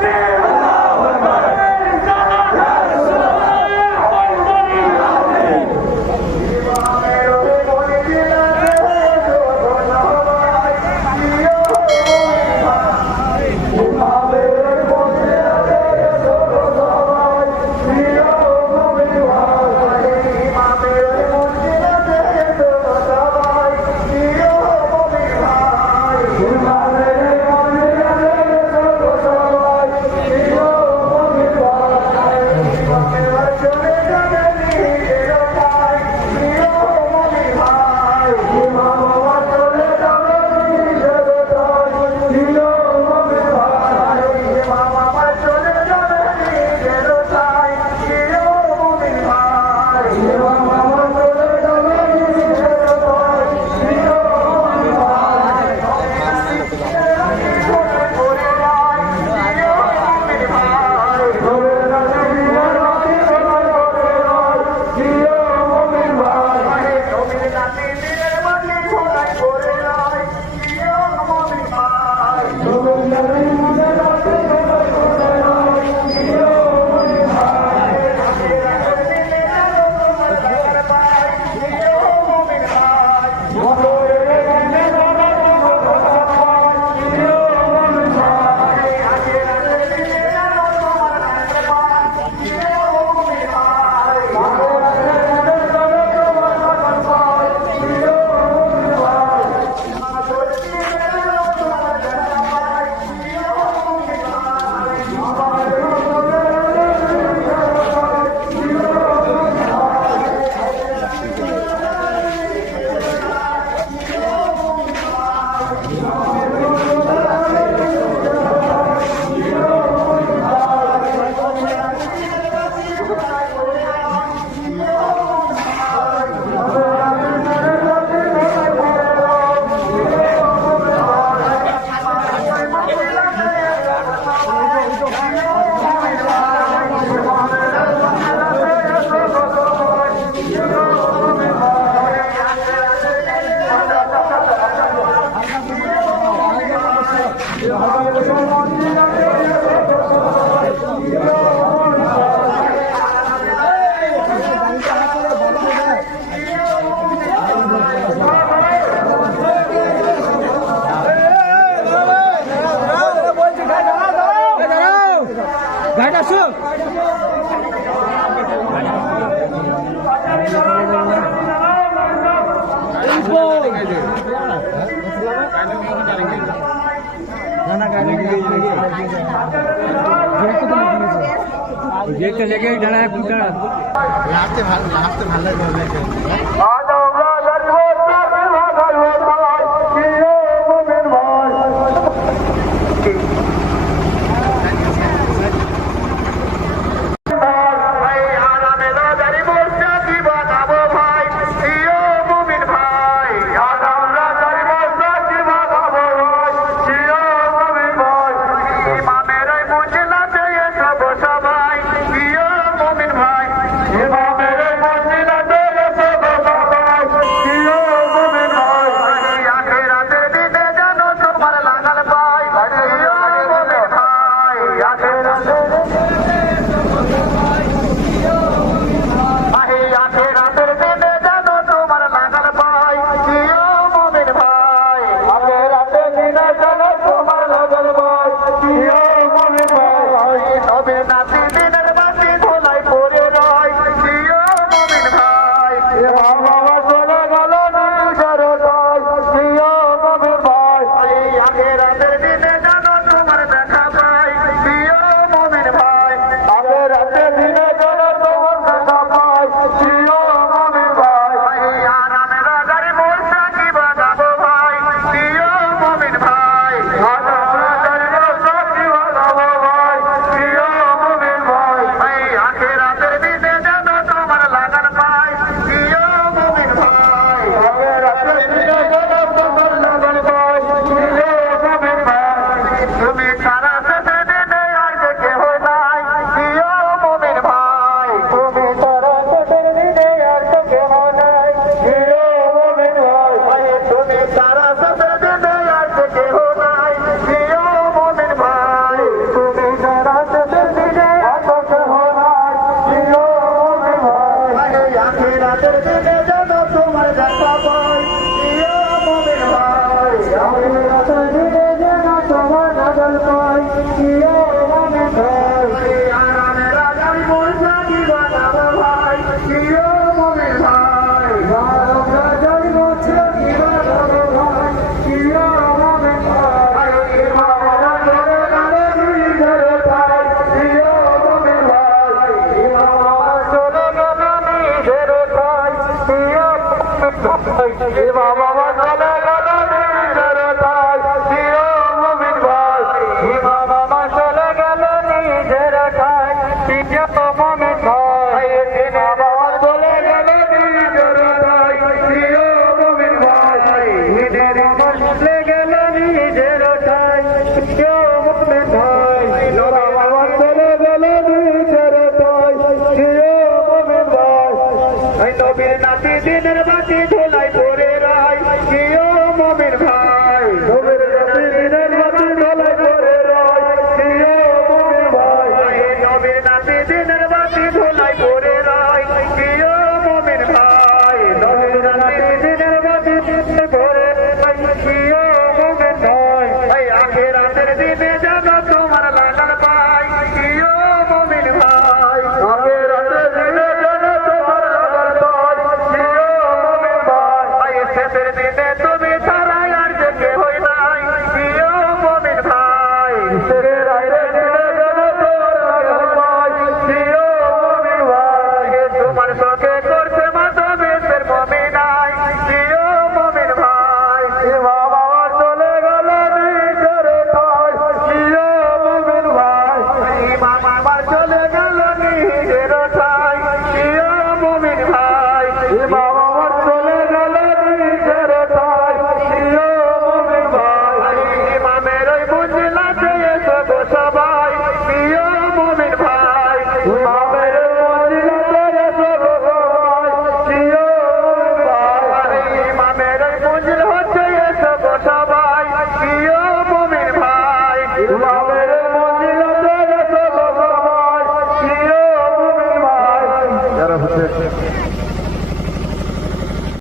Champion! গেটটা লেগে দাঁড়ায় ফুটা লাস্টে ভালো লাস্টে ভালো লাগবে Thank you.